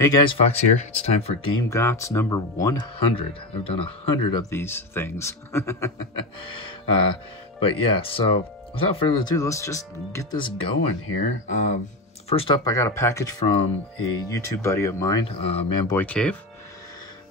Hey guys, Fox here. It's time for Game Gots number 100. I've done 100 of these things. But yeah, so without further ado, let's just get this going here. First up, I got a package from a YouTube buddy of mine, Manboy Cave.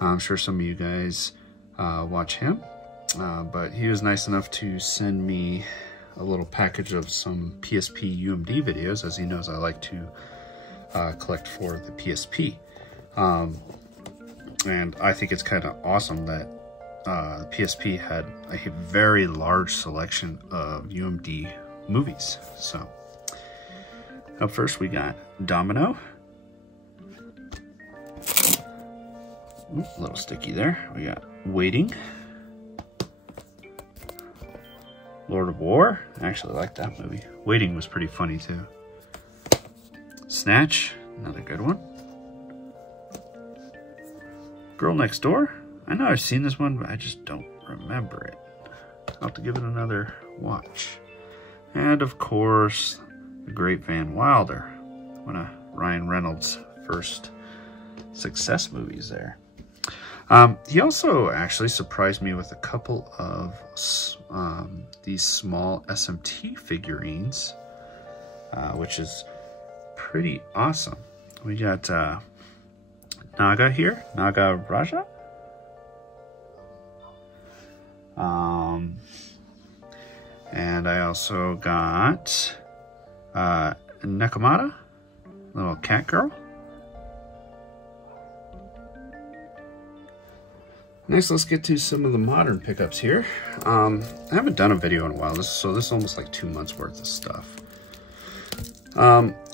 I'm sure some of you guys watch him, but he was nice enough to send me a little package of some PSP UMD videos, as he knows I like to collect for the PSP. And I think it's kind of awesome that the PSP had a very large selection of UMD movies. So up first we got Domino. Ooh, a little sticky there. We got Waiting. Lord of War. I actually like that movie. Waiting was pretty funny too. Snatch, another good one. Girl Next Door. I know I've seen this one, but I just don't remember it. I'll have to give it another watch. And of course, The Great Van Wilder. One of Ryan Reynolds' first success movies there. He also actually surprised me with a couple of these small SMT figurines, which is pretty awesome. We got Naga here, Naga Raja. And I also got Nekomata, little cat girl. Next, let's get to some of the modern pickups here. I haven't done a video in a while, so this is almost like 2 months worth of stuff.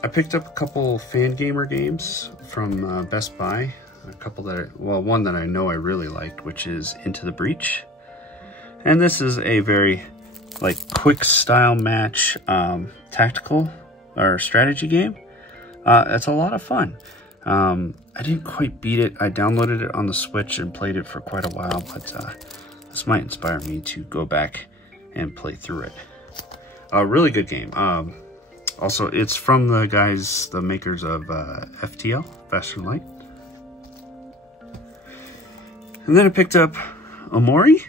I picked up a couple Fangamer games from Best Buy. A couple that, one that I know I really liked, which is Into the Breach. And this is a very quick style match tactical or strategy game. It's a lot of fun. I didn't quite beat it. I downloaded it on the Switch and played it for quite a while, but this might inspire me to go back and play through it. A really good game. Also, it's from the makers of FTL, Faster Than Light. And then I picked up Omori.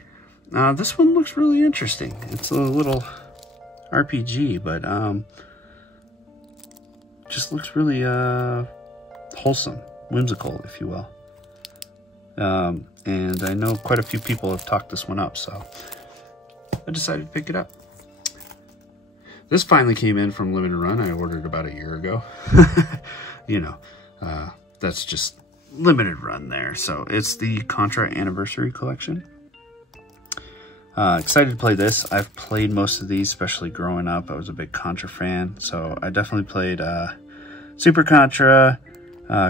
This one looks really interesting. It's a little RPG, but just looks really wholesome, whimsical, if you will. And I know quite a few people have talked this one up, so I decided to pick it up. This finally came in from Limited Run. I ordered about a year ago. You know, that's just Limited Run there. So it's the Contra Anniversary Collection. Excited to play this. I've played most of these, especially growing up. I was a big Contra fan, so I definitely played Super Contra,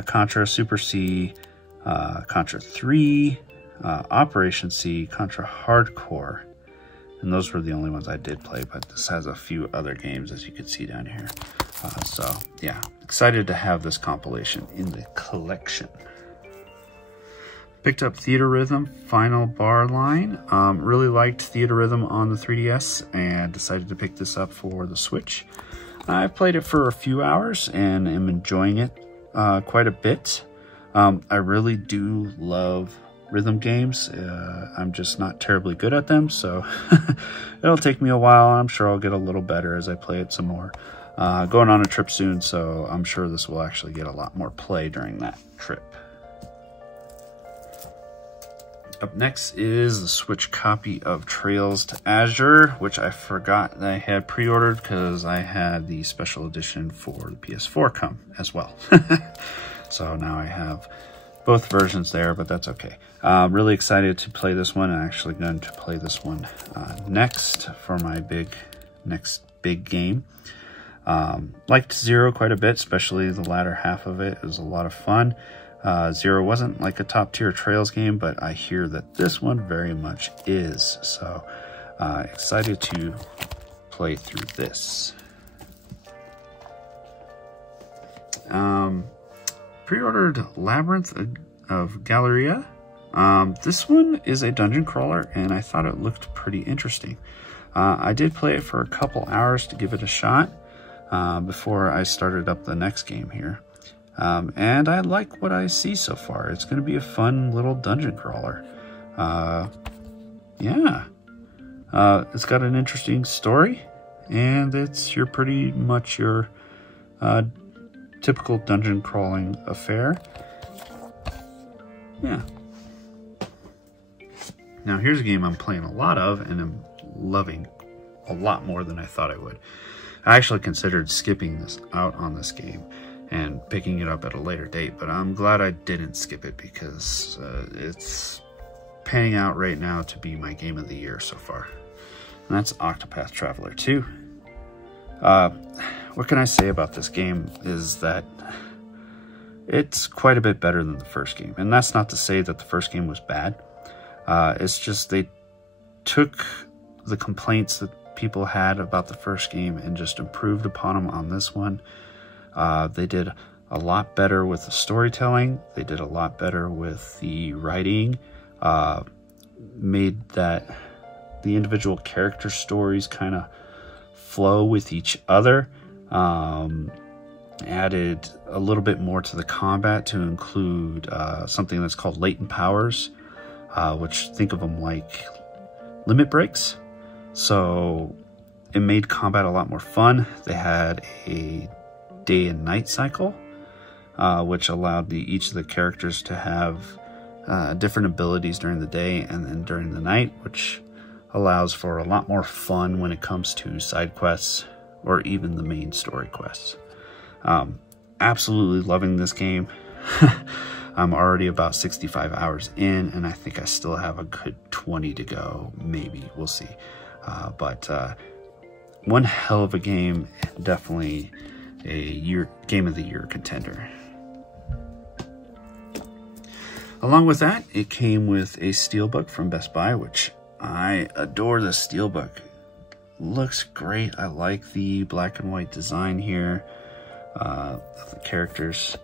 Contra Super C, Contra 3, Operation C, Contra Hardcore. And those were the only ones I did play, but this has a few other games, as you can see down here. So yeah, excited to have this compilation in the collection. Picked up Theatrhythm Final Bar Line. Really liked Theatrhythm on the 3DS and decided to pick this up for the Switch. I've played it for a few hours and am enjoying it quite a bit. I really do love rhythm games. I'm just not terribly good at them, so it'll take me a while. I'm sure I'll get a little better as I play it some more. Going on a trip soon, so I'm sure this will actually get a lot more play during that trip. Up next is the Switch copy of Trails to Azure, which I forgot that I had pre-ordered because I had the special edition for the PS4 come as well. So now I have both versions there, but that's okay. Really excited to play this one. I'm actually going to play this one next for my next big game. Liked Zero quite a bit, especially the latter half of it. It was a lot of fun. Zero wasn't like a top tier Trails game, but I hear that this one very much is. So excited to play through this. Pre-ordered Labyrinth of Galleria. This one is a dungeon crawler, and I thought it looked pretty interesting. I did play it for a couple hours to give it a shot before I started up the next game here. And I like what I see so far. It's going to be a fun little dungeon crawler. Yeah. It's got an interesting story, and it's pretty much your typical dungeon crawling affair. Yeah. Now here's a game I'm playing a lot of, and I'm loving a lot more than I thought I would. I actually considered skipping this out on this game and picking it up at a later date, but I'm glad I didn't skip it because it's panning out right now to be my game of the year so far. And that's Octopath Traveler 2. What can I say about this game is that it's quite a bit better than the first game. And that's not to say that the first game was bad. It's just they took the complaints that people had about the first game and just improved upon them on this one. They did a lot better with the storytelling. They did a lot better with the writing. Made that the individual character stories kind of flow with each other. Added a little bit more to the combat to include something that's called latent powers, which think of them like limit breaks. So it made combat a lot more fun. They had a day and night cycle, which allowed each of the characters to have different abilities during the day and then during the night, which allows for a lot more fun when it comes to side quests or even the main story quests. Absolutely loving this game. I'm already about 65 hours in, and I think I still have a good 20 to go, maybe. We'll see. But one hell of a game, definitely a game of the year contender. Along with that, it came with a Steelbook from Best Buy, which I adore. The Steelbook looks great. I like the black and white design here of the characters,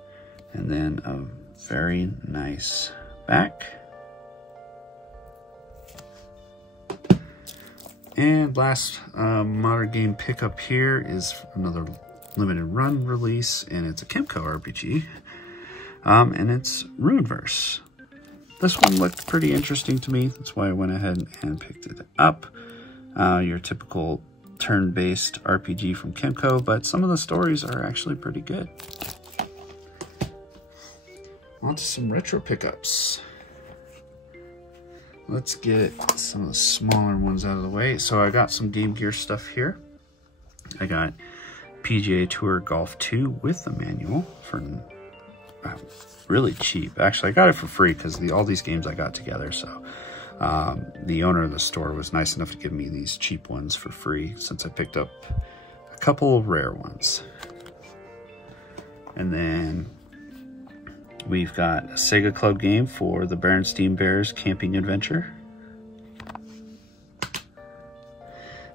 and then a very nice back. And last modern game pickup here is another limited run release, and it's a Kemco RPG, and it's Runeverse. This one looked pretty interesting to me. That's why I went ahead and picked it up. Your typical turn-based RPG from Kemco, but some of the stories are actually pretty good. On to some retro pickups. Let's get some of the smaller ones out of the way. So I got some Game Gear stuff here. I got PGA Tour Golf 2 with the manual for really cheap. Actually, I got it for free because all these games I got together. So the owner of the store was nice enough to give me these cheap ones for free since I picked up a couple of rare ones. And then we've got a Sega Club game for the Berenstain Bears Camping Adventure.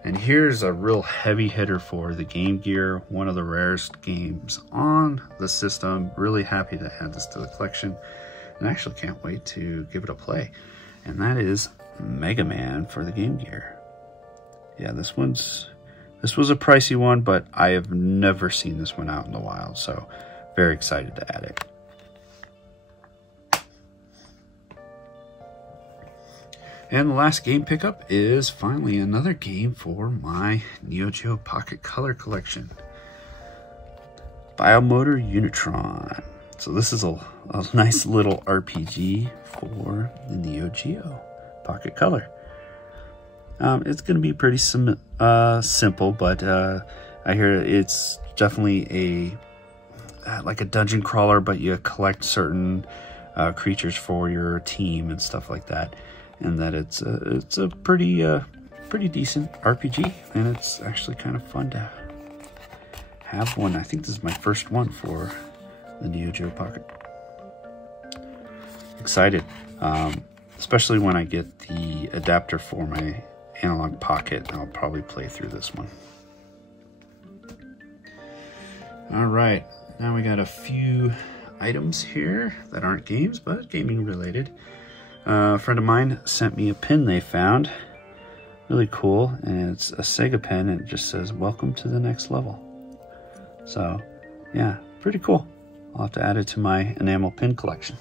And here's a real heavy hitter for the Game Gear, one of the rarest games on the system. Really happy to add this to the collection, and actually can't wait to give it a play. And that is Mega Man for the Game Gear. Yeah, this was a pricey one, but I have never seen this one out in the wild, so very excited to add it. And the last game pickup is finally another game for my Neo Geo Pocket Color collection. Biomotor Unitron. So this is a nice little RPG for the Neo Geo Pocket Color. It's going to be pretty simple, but I hear it's definitely like a dungeon crawler, but you collect certain creatures for your team and stuff like that. And that it's a pretty decent RPG, and it's actually kind of fun to have one. I think this is my first one for the Neo Geo Pocket. Excited, especially when I get the adapter for my Analog Pocket. I'll probably play through this one. All right, now we got a few items here that aren't games, but gaming related. A friend of mine sent me a pin they found. Really cool, and it's a Sega pin, and it just says, "Welcome to the next level." So, yeah, pretty cool. I'll have to add it to my enamel pin collection.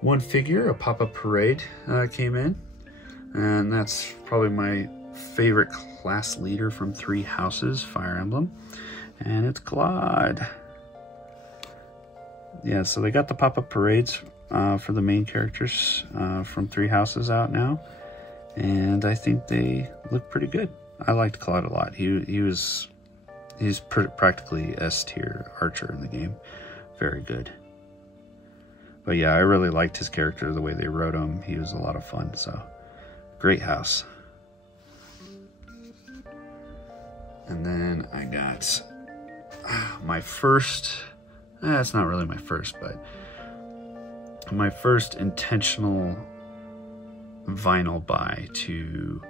One figure, a Pop-Up Parade, came in, and that's probably my favorite class leader from Three Houses, Fire Emblem, and it's Claude. Yeah, so they got the Pop-Up Parades for the main characters from Three Houses out now, and I think they look pretty good. I liked Claude a lot. He's practically S-tier archer in the game. Very good. But yeah, I really liked his character, the way they wrote him. He was a lot of fun, so great house. And then I got my first, it's not really my first, but my first intentional vinyl buy to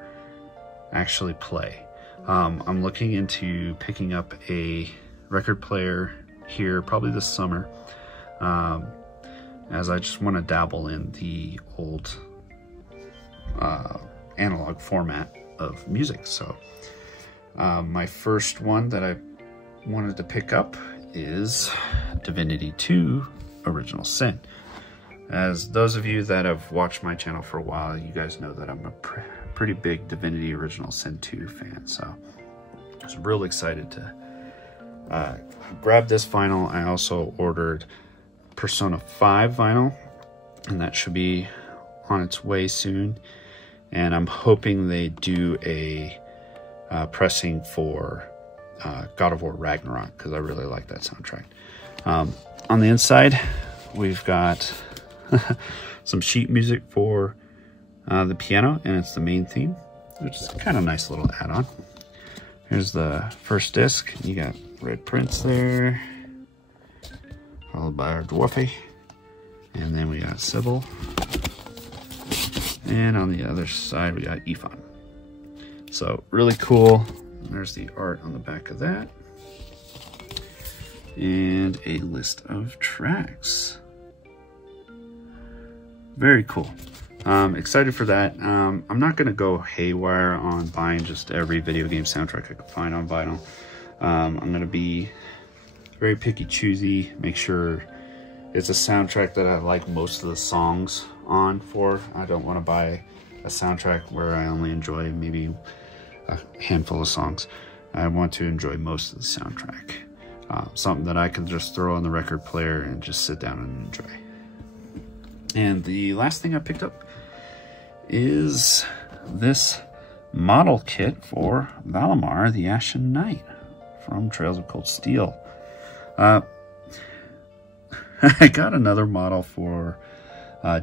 actually play. I'm looking into picking up a record player here probably this summer, as I just want to dabble in the old analog format of music. So my first one that I wanted to pick up is Divinity 2 Original Sin. As those of you that have watched my channel for a while, you guys know that I'm a pretty big Divinity Original Sin 2 fan, so I was real excited to grab this vinyl. I also ordered Persona 5 vinyl, and that should be on its way soon, and I'm hoping they do a pressing for God of War Ragnarok, because I really like that soundtrack. On the inside, we've got some sheet music for the piano, and it's the main theme, which is kind of a nice little add-on. Here's the first disc. You got Red Prince there, followed by our Dwarfy, and then we got Sybil, and on the other side we got Ifan. So really cool. There's the art on the back of that, and a list of tracks. Very cool. Excited for that. I'm not going to go haywire on buying just every video game soundtrack I can find on vinyl. I'm going to be very picky choosy, make sure it's a soundtrack that I like most of the songs on for. I don't want to buy a soundtrack where I only enjoy maybe a handful of songs. I want to enjoy most of the soundtrack. Something that I can just throw on the record player and just sit down and enjoy. And the last thing I picked up is this model kit for Valimar, the Ashen Knight from Trails of Cold Steel. I got another model for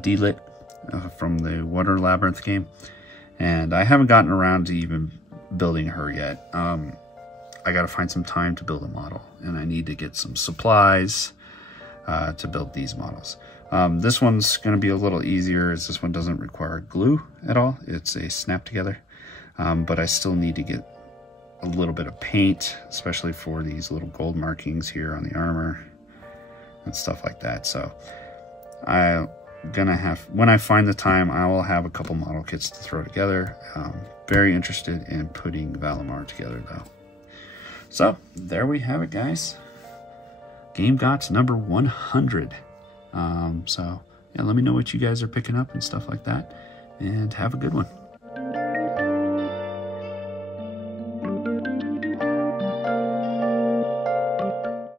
D-Lit from the Water Labyrinth game, and I haven't gotten around to even building her yet. I gotta find some time to build a model, and I need to get some supplies to build these models. This one's going to be a little easier, as this one doesn't require glue at all. It's a snap together, but I still need to get a little bit of paint, especially for these little gold markings here on the armor and stuff like that. So I'm gonna have, when I find the time, I will have a couple model kits to throw together. Very interested in putting Valimar together though. So there we have it, guys. Game Gots number 100. So yeah, let me know what you guys are picking up and stuff like that, and have a good one.